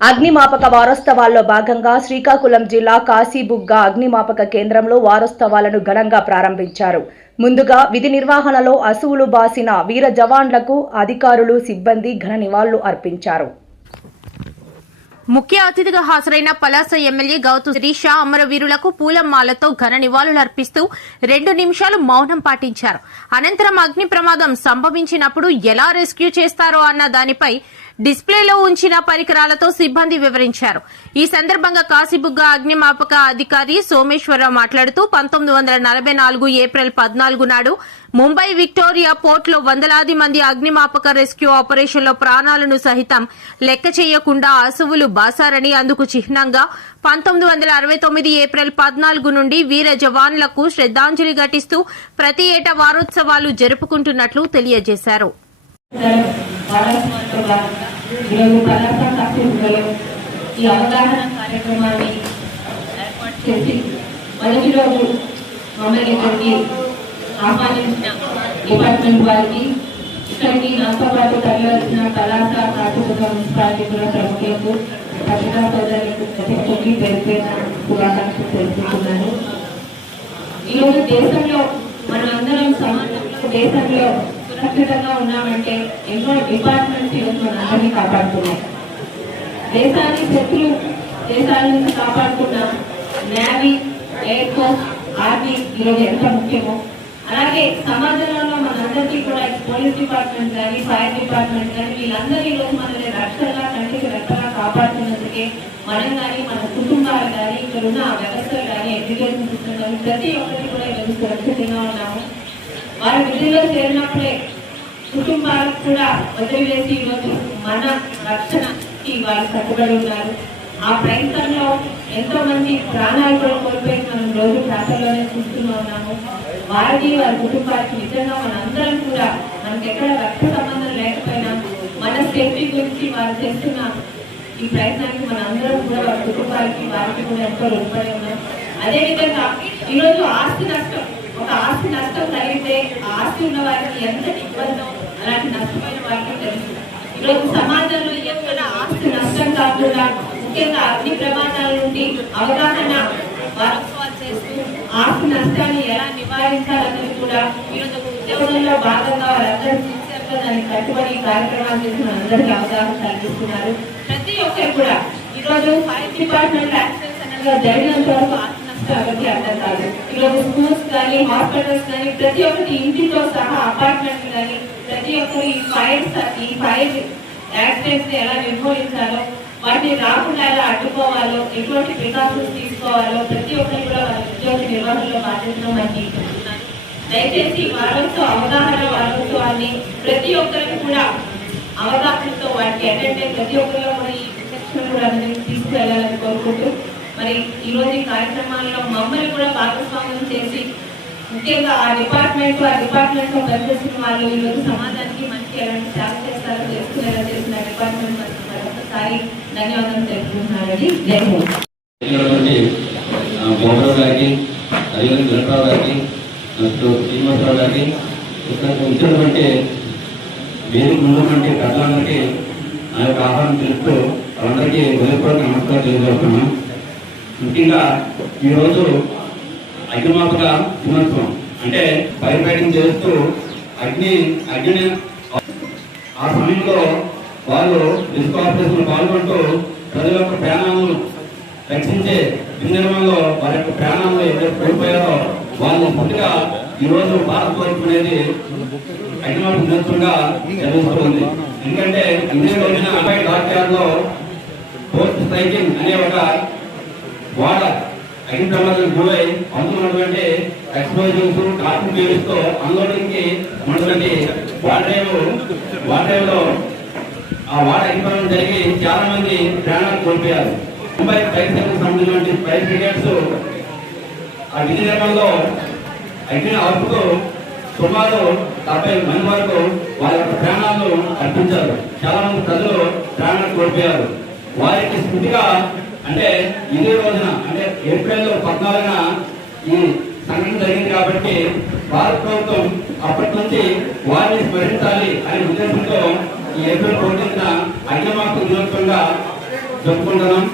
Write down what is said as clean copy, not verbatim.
అగ్నిమాపక వారోత్సవాల్లో భాగంగా శ్రీకాకుళం జిల్లా కాశీబుగ్గ అగ్నిమాపక కేంద్రంలో వారోత్సవాలను ఘనంగా ప్రారంభించారు. ముందుగా విధి నిర్వహణలో అసువులు బాసిన వీర జవాన్లకు అధికారులు, సిబ్బంది ఘన నివాళులు అర్పించారు. ముఖ్య అతిథిగా హాజరైన పలాస ఎమ్మెల్యే గౌతు శిరీష అమరవీరులకు పూలమాలతో ఘన నివాళులర్పిస్తూ 2 నిమిషాలు మౌనం పాటించారు. అనంతరం అగ్ని ప్రమాదం సంభవించినప్పుడు ఎలా రెస్క్యూ చేస్తారో అన్న దానిపై డిస్ప్లేలో ఉంచిన పరికరాలతో సిబ్బంది వివరించారు. ఈ సందర్భంగా కాశీబుగ్గ అగ్నిమాపక అధికారి సోమేశ్వరరావు మాట్లాడుతూ 1944 ఏప్రిల్ 14 నాడు ముంబై విక్టోరియా పోర్టులో వందలాది మంది అగ్నిమాపక రెస్క్యూ ఆపరేషన్లో ప్రాణాలను సహితం లెక్క చేయకుండా అసువులు బాసారని, అందుకు చిహ్నంగా 1969 ఏప్రిల్ 14 నుండి వీర జవాన్లకు శ్రద్ధాంజలి ఘటిస్తూ ప్రతి ఏటా వారోత్సవాలు జరుపుకుంటున్నట్లు తెలియజేశారు. ఈ అవగాహన కార్యక్రమాన్ని చేసి మొదటి రోజు మమ్మల్ని ఇక్కడికి ఆహ్వానించిన డిపార్ట్మెంట్ వారికి, ఇక్కడికి నాతో పాటు తరలివచ్చిన పలాస కాశీబుగ్గ మున్సిపాలిటీ కూడా ప్రముఖులకు, పత్రికా సోదరులకు ప్రతి ఒక్కరికి పేరు పేరున శుభాకాంక్షలు తెలుపుతున్నాను. ఈరోజు దేశంలో మనం అందరం దేశంలో సురక్షితంగా ఉన్నామంటే ఎన్నో డిపార్ట్మెంట్స్ ఈరోజు మన అందరినీ కాపాడుతున్నాయి. దేశాన్ని శత్రు దేశాల నుంచి కాపాడుకున్న నేవీ, ఎయిర్ ఫోర్స్, ఆర్మీ ఈరోజు ఎంత ముఖ్యమో, అలాగే సమాజంలో మనందరికీ కూడా పోలీస్ డిపార్ట్మెంట్ కానీ, ఫైర్ డిపార్ట్మెంట్ కానీ వీళ్ళందరూ ఈరోజు మనల్ని రక్షణగా, కంటికి రెక్కగా కాపాడుతున్నందుకే మనం కానీ, మన కుటుంబాలు కానీ, ఇక్కడ ఉన్న వ్యవస్థలు కానీ, ఎడ్యుకేషన్ సిస్టమ్ కానీ ప్రతి ఒక్కరికి కూడా ఈరోజు సురక్షితంగా ఉన్నాము. వారి విధుల్లో చేరినప్పుడే కుటుంబాలకు కూడా వదిలివేసి ఈరోజు మన రక్షణకి వారు కట్టుబడి ఉన్నారు. ఆ ప్రయత్నంలో ఎంతో మంది ప్రాణాలు కూడా కోల్పోయి మనం రోజు ప్రాంతాల్లోనే చూస్తూనే ఉన్నాము. వారికి, వారి కుటుంబానికి నిజంగా మనందరం కూడా మనకి ఎక్కడ రక్త సంబంధం లేకపోయినా మన సేఫ్టీ గురించి వారు చేస్తున్న ఈ ప్రయత్నానికి మన అందరం కూడా వారి కుటుంబాలకి, వారికి కూడా ఎంతో రుణపడి ఉన్నాం. అదేవిధంగా ఈరోజు ఆస్తి నష్టం, ఒక ఆస్తి నష్టం కలిగితే ఆ ఆస్తి ఉన్న వారికి ఎంత ఇబ్బందో అలాంటి నష్టమైన వారికి తెలుసు. ఈరోజు సమాజంలో ఎక్కడ ఆస్తి నష్టం కాకుండా ముఖ్యంగా అగ్ని ప్రమాదాల నుండి అవగాహన వారోత్సవాలు చేస్తూ ఆస్తి నష్టాన్ని ఎలా నివారించాలనేది కూడా ఈరోజు ఉద్యోగంలో భాగంగా వారందరూ సిన్సియర్గా దానికి కట్టుబడి కార్యక్రమాలు చేసిన అందరికీ అవగాహన కల్పిస్తున్నారు. ప్రతి ఒక్కరు కూడా ఈరోజు ఫైర్ డిపార్ట్మెంట్ యాక్సిడెంట్స్ అనగా జరిగినంత వరకు ఆస్తి నష్టం ఎవరికి అర్థం కాదు. ఈరోజు స్కూల్స్ కానీ, హాస్పిటల్స్ కానీ ప్రతి ఒక్కటి ఇంటితో సహా అపార్ట్మెంట్ కానీ ప్రతి ఒక్కరు ఈ ఫైర్ యాక్సిడెంట్స్ ఎలా నిర్మూలించాలో, వాటిని రాకుండా ఎలా అడ్డుకోవాలో, ఎటువంటి ప్రికాషన్స్ తీసుకోవాలో ప్రతి ఒక్కరు కూడా వాళ్ళ ఉద్యోగ నిర్వహణలో బాధ్యతను మనకి ఇస్తున్నారు. దయచేసి వారోత్సవాన్ని ప్రతి ఒక్కరికి కూడా అవగాహనతో వాటికి అటెండ్ అయ్యి ప్రతి ఒక్కరిలో కూడా ఈ శిక్షణ కూడా తీసుకువెళ్ళాలని కోరుకుంటూ, మరి ఈరోజు ఈ కార్యక్రమాల్లో మమ్మల్ని కూడా భాగస్వామ్యం చేసి ముఖ్యంగా ఆ డిపార్ట్మెంట్ లో పనిచేస్తున్న వాళ్ళు ఈరోజు సమాజానికి మంచి ఎలాంటి సేవ చేస్తారో తెలుసుకునేలా చేసిన డిపార్ట్మెంట్ మరొకసారి ధన్యవాదాలు తెలుపుతున్నారండి. జై హింద్. శ్రీనివాసరావు గారికి, ఇక్కడికి వచ్చినటువంటి వేదిక ఉన్నటువంటి పెద్దలందరికీ ఆ యొక్క ఆహ్వానం తెలుపుతూ వాళ్ళందరికీ హృదయపూర్వక నమస్కారం తెలియజేస్తున్నాం. ముఖ్యంగా ఈరోజు అగ్నిమాపక దినోత్సవం అంటే ఫైర్ ఫైటింగ్ చేస్తూ అగ్నిని ఆ సమయంలో వాళ్ళు రిస్క్ ఆపరేషన్ పాల్గొంటూ ప్రజల యొక్క ప్రాణాలను రక్షించే నిర్మాణంలో వారి యొక్క ప్రాణాలను ఎవరైతే కోల్పోయారో వాళ్ళు ముందుగా ఈరోజు భారతదేశం అనేది అగ్నిమాపక దినోత్సవంగా జరుగుతుంది. ఎందుకంటే ఇదే రోజున అబ్బాయి డాక్యార్డ్లో పోస్ట్ సైకింగ్ అనే ఒక వాడ అగ్ని ప్రమాదాలకు గురై అందుకున్నటువంటి ఎక్స్ప్లోజన్స్, కార్బన్ ఫ్యూయల్స్ తో అన్లోడింగ్ కి ఉన్నటువంటి వాటర్ లో ఆ వాడ అగ్ని ప్రమాదం జరిగి చాలా మంది ప్రాణాలు కోల్పోయారు. ముంబై ఫైర్ సర్వీస్ సంబంధించిన ఫైర్ బ్రిగేడ్స్ ఆ విధి నిర్మాణంలో అగ్ని ఆపుతూ సుమారు 70 మంది వరకు వారి యొక్క ప్రాణాలను అర్పించారు. చాలా మంది ప్రజలు ప్రాణాలు కోల్పోయారు. వారికి స్మృతిగా అంటే ఇదే రోజున అంటే ఏప్రిల్ 14న ఈ సంఘటన జరిగింది కాబట్టి భారత ప్రభుత్వం అప్పటి నుంచి వారిని స్మరించాలి అనే ఉద్దేశంతో ఈ ఏప్రిల్ 14న అగ్నిమాపక దినోత్సవంగా జరుపుకుంటున్నాం.